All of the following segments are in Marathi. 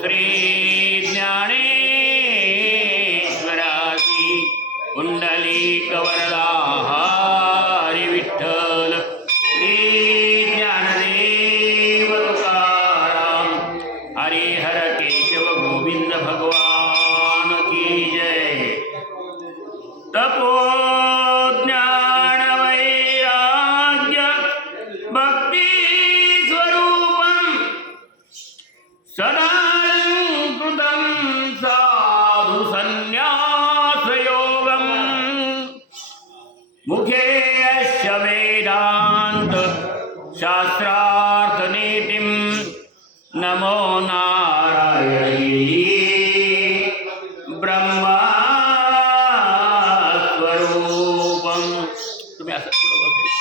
श्री ज्ञानेश्वराची कुंडलिक वरदा हरी विठ्ठल श्री ज्ञानदेव तुकाराम हरिहर केशव गोविंद भगवान की जय। तपो ज्ञान वैराग्य भक्ति स्वरूपं सदालंकृतं साधु संन्यास योगं मुखे यस्य वेदांत शास्त्रार्थ नीतिं नमो नारायणी ब्रह्मा स्वरूपं। तुम्ही असं पुढं बसायचं।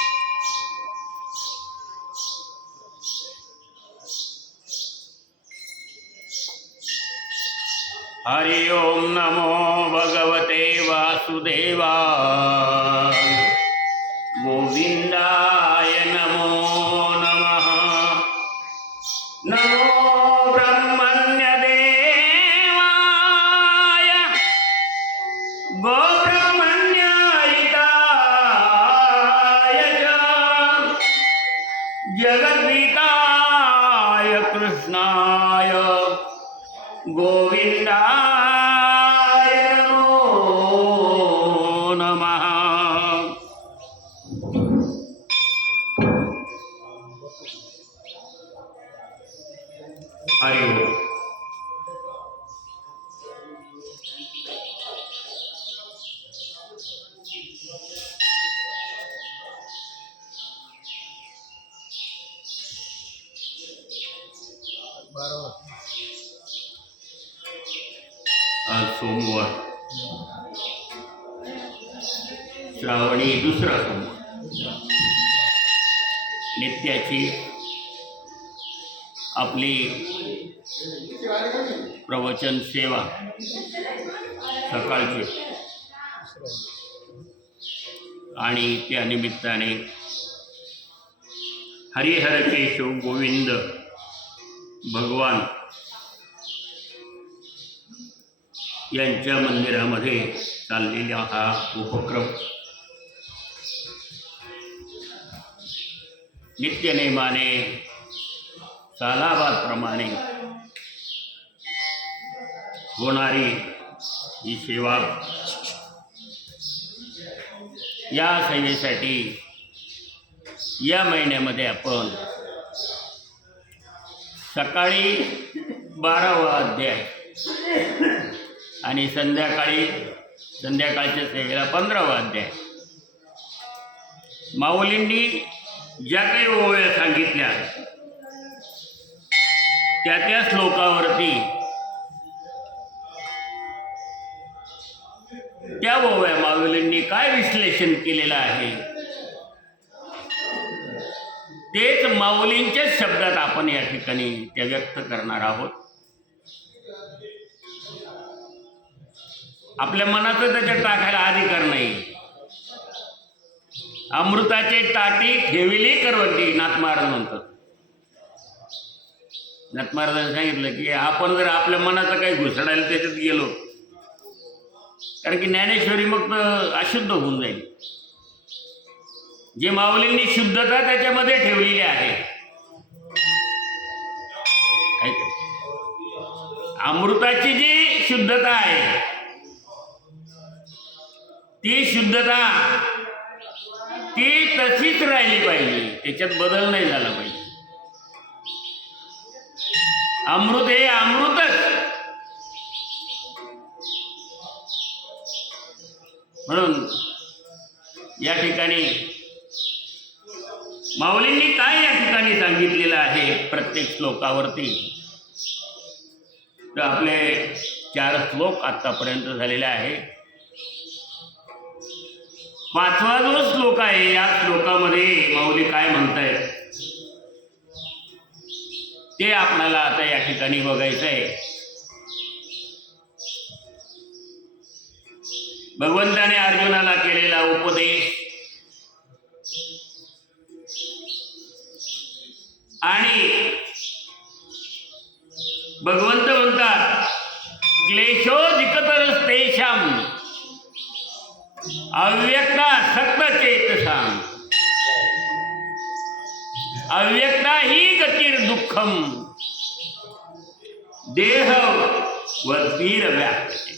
हरि ओम नमो भगवते वासुदेवाय गोविंदाय नमो नमः। नमो ब्रह्मण्य देवाय गोब्रह्मण्य हिताय च जगद्गीताय कृष्णाय गोविंदाय नमो नमः। हरि ओम। आज सोमवार, श्रावणी दुसरा सोमवार, नित्याची आपली प्रवचन सेवा सकाळची आणि त्या निमित्ताने हरिहर केशव गोविंद भगवान यांच्या मंदिरामध्ये चाललेला हा उपक्रम नित्यनेमाने सालाबादप्रमाणे होणारी ही सेवा, या सेवेसाठी या महिन्यामध्ये आपण सकाळी 12वा अध्याय आणि संध्याकाळच्या सेवेला 15वा अध्याय माऊलींनी ज्या काही ओव्या सांगितल्या त्या श्लोकावरती त्या ओव्या माऊलींनी काय विश्लेषण केलेलं आहे तेच माऊलींच्या शब्दात आपण या ठिकाणी त्या व्यक्त करणार आहोत। आपल्या मनाचं त्याच्यात टाकायला अधिकार नाही। अमृताचे ताटी ठेविली करवंती, नाथ महाराज म्हणतात। नाथ महाराजांनी सांगितलं की आपण जर आपल्या मनाचं काही घुसडायला त्याच्यात गेलो, कारण की ज्ञानेश्वरी मग अशुद्ध होऊन जाईल। जे माऊलींनी शुद्धता त्याच्यामध्ये ठेवलेली आहे, अमृताची जी शुद्धता आहे ती शुद्धता ती तशीच राहिली पाहिजे, त्याच्यात बदल नाही झाला पाहिजे। अमृत हे अमृतच, म्हणून या ठिकाणी माऊलींनी काय या ठिकाणी सांगितलेलं आहे प्रत्येक श्लोकावरती, तर आपले 4 श्लोक आतापर्यंत झालेले आहे। 5वा जो श्लोक आहे, या श्लोकामध्ये माऊली काय म्हणतायत ते आपल्याला आता या ठिकाणी बघायचं आहे। भगवंताने अर्जुनाला केलेला उपदेश आणि भगवंत म्हणतात क्लेशोधिकतरस्तेषाम अव्यक्तासक्त चेतसाम अव्यक्ता ही गतीर दुःखम देह वधीर व्याप्ती.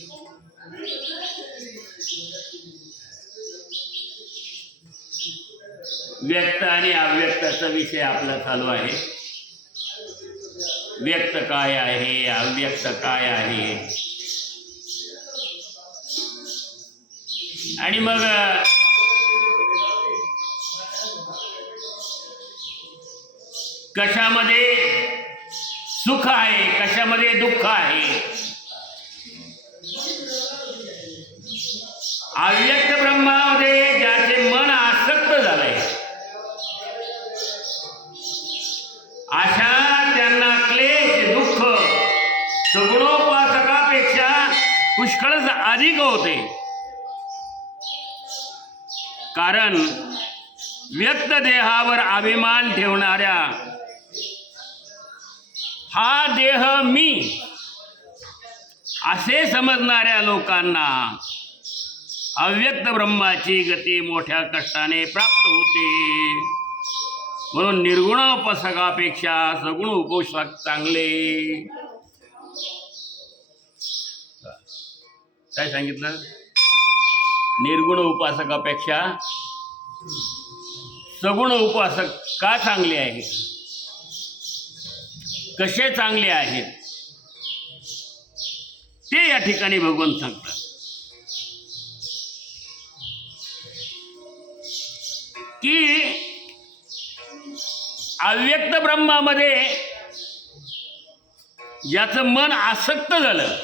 व्यक्त आणि अव्यक्ताचा विषय आपला चालू आहे. व्यक्त काय आहे, अव्यक्त काय आहे, आणि मग कशामध्ये सुख आहे, कशामध्ये दुःख आहे. अव्यक्त ब्रह्मामध्ये ज्याचे मन आसक्त झालंय अशा त्यांना क्लेश दुःख सगुणोपासकापेक्षा पुष्कळच अधिक होते. कारण व्यक्त देहावर अभिमान ठेवणाऱ्या, हा देह मी असे समजणाऱ्या लोकांना अव्यक्त ब्रह्माची गती मोठ्या कष्टाने प्राप्त होते. म्हणून निर्गुण उपासकापेक्षा सगुण उपासक चांगले. काय सांगितलं? निर्गुण उपासकापेक्षा सगुण उपासक का चांगले आहेत? कसे चांगले आहेत ते या ठिकाणी भगवान सांगतात. की अव्यक्त ब्रह्मामध्ये ज्याचं मन आसक्त झालं